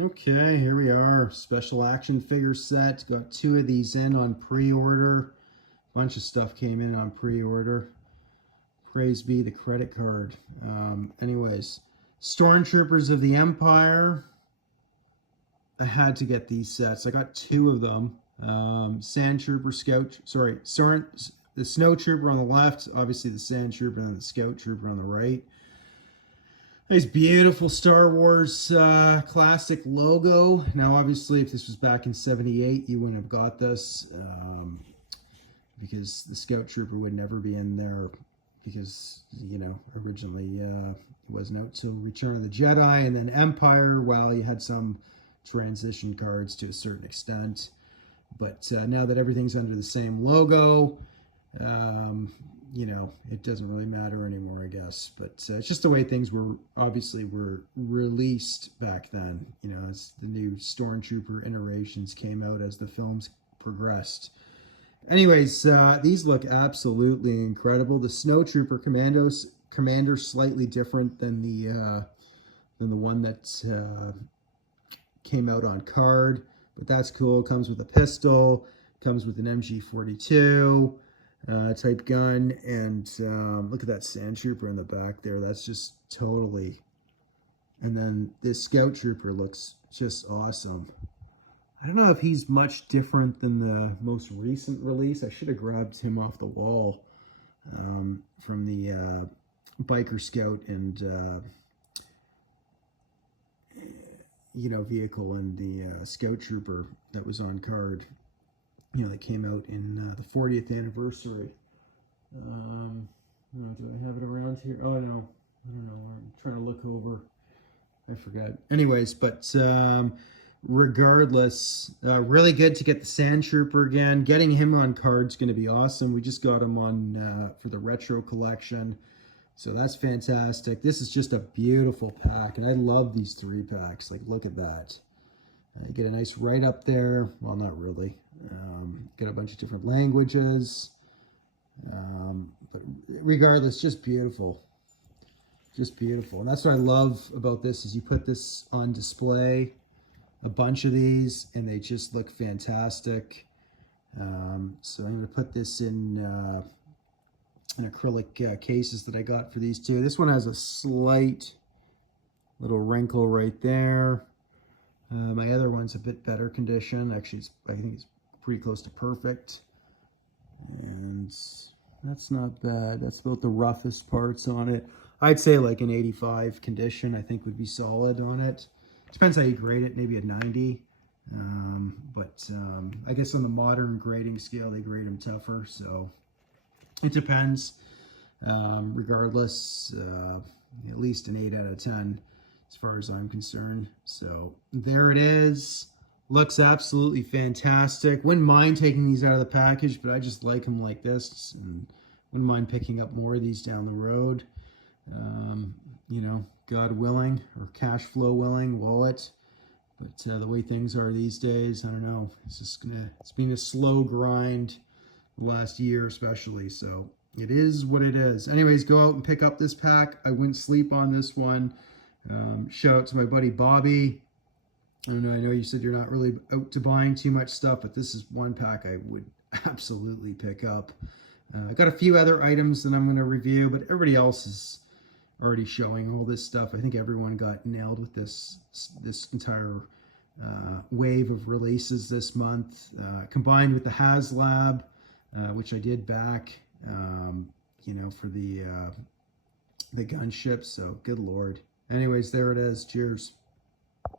Okay, here we are. Special action figure set. Got two of these in on pre-order. Bunch of stuff came in on pre-order. Praise be the credit card. Anyways, Stormtroopers of the Empire. I had to get these sets. I got two of them. Sand Trooper, the Snow Trooper on the left, obviously the Sand Trooper, and the Scout Trooper on the right. Nice, beautiful Star Wars classic logo. Now, obviously, if this was back in '78, you wouldn't have got this because the Scout Trooper would never be in there because, originally it wasn't out till Return of the Jedi, and then Empire, well, you had some transition cards to a certain extent. But now that everything's under the same logo, it doesn't really matter anymore, I guess. But it's just the way things were released back then. As the new Stormtrooper iterations came out as the films progressed. Anyways, these look absolutely incredible. The Snow Trooper commander slightly different than the one that came out on card, but that's cool. Comes with a pistol, comes with an MG42 type gun, and look at that Sand Trooper in the back there. That's just totally. And then this Scout Trooper looks just awesome. I don't know if he's much different than the most recent release. I should have grabbed him off the wall from the Biker Scout and vehicle, and the Scout Trooper that was on card. That came out in the 40th anniversary. Do I have it around here? Oh, no. I don't know. I'm trying to look over. I forgot. Anyways, but regardless, really good to get the Sand Trooper again. Getting him on card's going to be awesome. We just got him on for the retro collection. So that's fantastic. This is just a beautiful pack, and I love these 3-packs. Like, look at that. You get a nice write-up there. Well, not really. Got a bunch of different languages. But regardless, just beautiful. Just beautiful. And that's what I love about this is you put this on display, a bunch of these, and they just look fantastic. So I'm going to put this in acrylic cases that I got for these two. This one has a slight little wrinkle right there. My other one's a bit better condition. Actually, I think it's pretty close to perfect. And that's not bad. That's about the roughest parts on it. I'd say like an 85 condition, I think would be solid on it. Depends how you grade it, maybe a 90. But I guess on the modern grading scale, they grade them tougher. So it depends. Regardless, at least an 8 out of 10 as far as I'm concerned. So there it is. Looks absolutely fantastic. Wouldn't mind taking these out of the package, but I just like them like this, and wouldn't mind picking up more of these down the road. God willing, or cash flow willing, wallet. But the way things are these days, I don't know. It's been a slow grind the last year especially, so it is what it is. Anyways, go out and pick up this pack. I wouldn't sleep on this one. Shout out to my buddy Bobby. I know you said you're not really out to buying too much stuff, but this is one pack I would absolutely pick up. I got a few other items that I'm going to review, but everybody else is already showing all this stuff. I think everyone got nailed with this entire wave of releases this month, combined with the HasLab, which I did back, for the gunship. So good Lord. Anyways, there it is. Cheers.